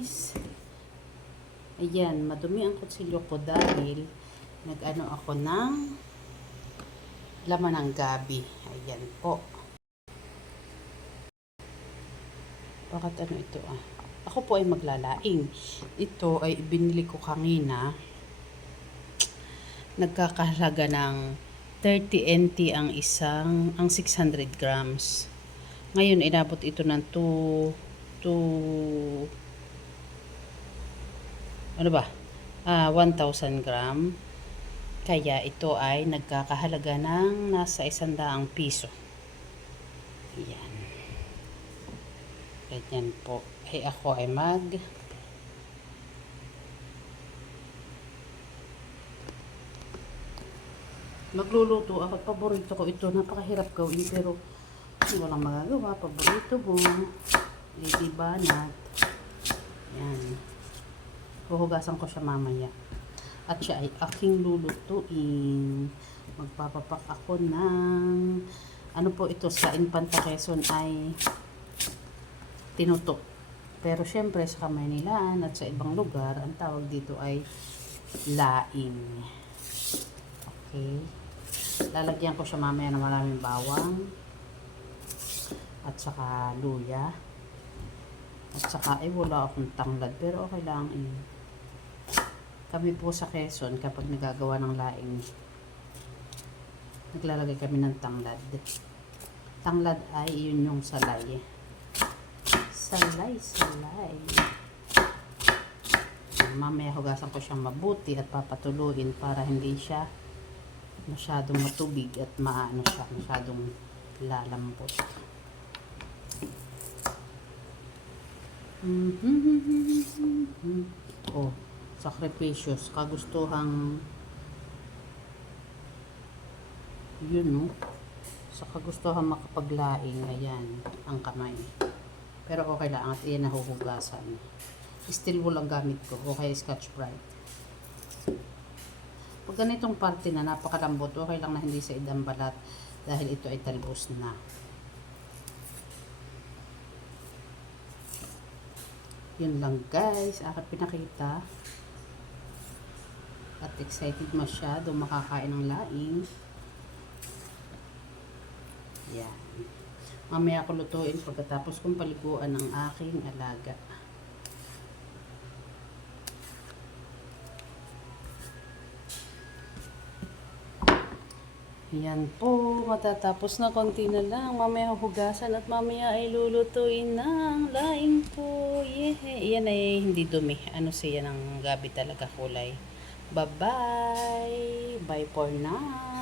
guys. Ayan, madumi ang kutsilyo ko dahil nag-ano ako ng laman ng gabi. Ayan po. Bakit ano ito ah? Ako po ay maglalaing. Ito ay binili ko kanina. Nagkakahalaga ng 30 NT ang 600 grams. Ngayon, inabot ito ng 1,000 gram. Kaya ito ay nagkakahalaga ng nasa 100 piso. Ayan. Ganyan po. Ay ako ay magluluto ako. Paborito ko ito. Napakahirap gawin pero walang magagawa. Paborito mo. Lady Banat. Yan. Huhugasan ko siya mamaya. At siya ay aking lulutuin. Magpapapak ako ng ano po ito sa Infanta Quezon ay tinutok. Pero syempre sa Kamaynilaan at sa ibang lugar, ang tawag dito ay laing. Okay. Lalagyan ko siya mamaya ng maraming bawang at saka luya. At saka ay wala akong tanglad pero okay lang Kami po sa Quezon kapag nagagawa ng laing, naglalagay kami ng tanglad. Tanglad ay yun yung salay. Salay. Mamaya hugasan ko siyang mabuti at papatuluin para hindi siya masyadong matubig at masyadong lalambot. Oh, sacrificious, kagustuhang yun no, sa kagustuhang makapaglaing. Ayan ang kamay, pero okay lang at iyan nahuhugasan. Steel wool ang gamit ko o kaya Scotch-Brite. Pag ganitong parte na napakalambot, okay lang na hindi sa idang balat dahil ito ay talbos na. Yun lang guys, aking pinakita. At excited masyado makakain ng laing. Yan. Mamaya ko lutuin pagkatapos kong paliguan ng aking alaga. Yan po, matatapos na, konti na lang. Mamaya hugasan at mamaya ay lulutuin ng laing po. Yan ay hindi dumi. Ano siya ng gabi talaga kulay. Bye-bye. Bye for now.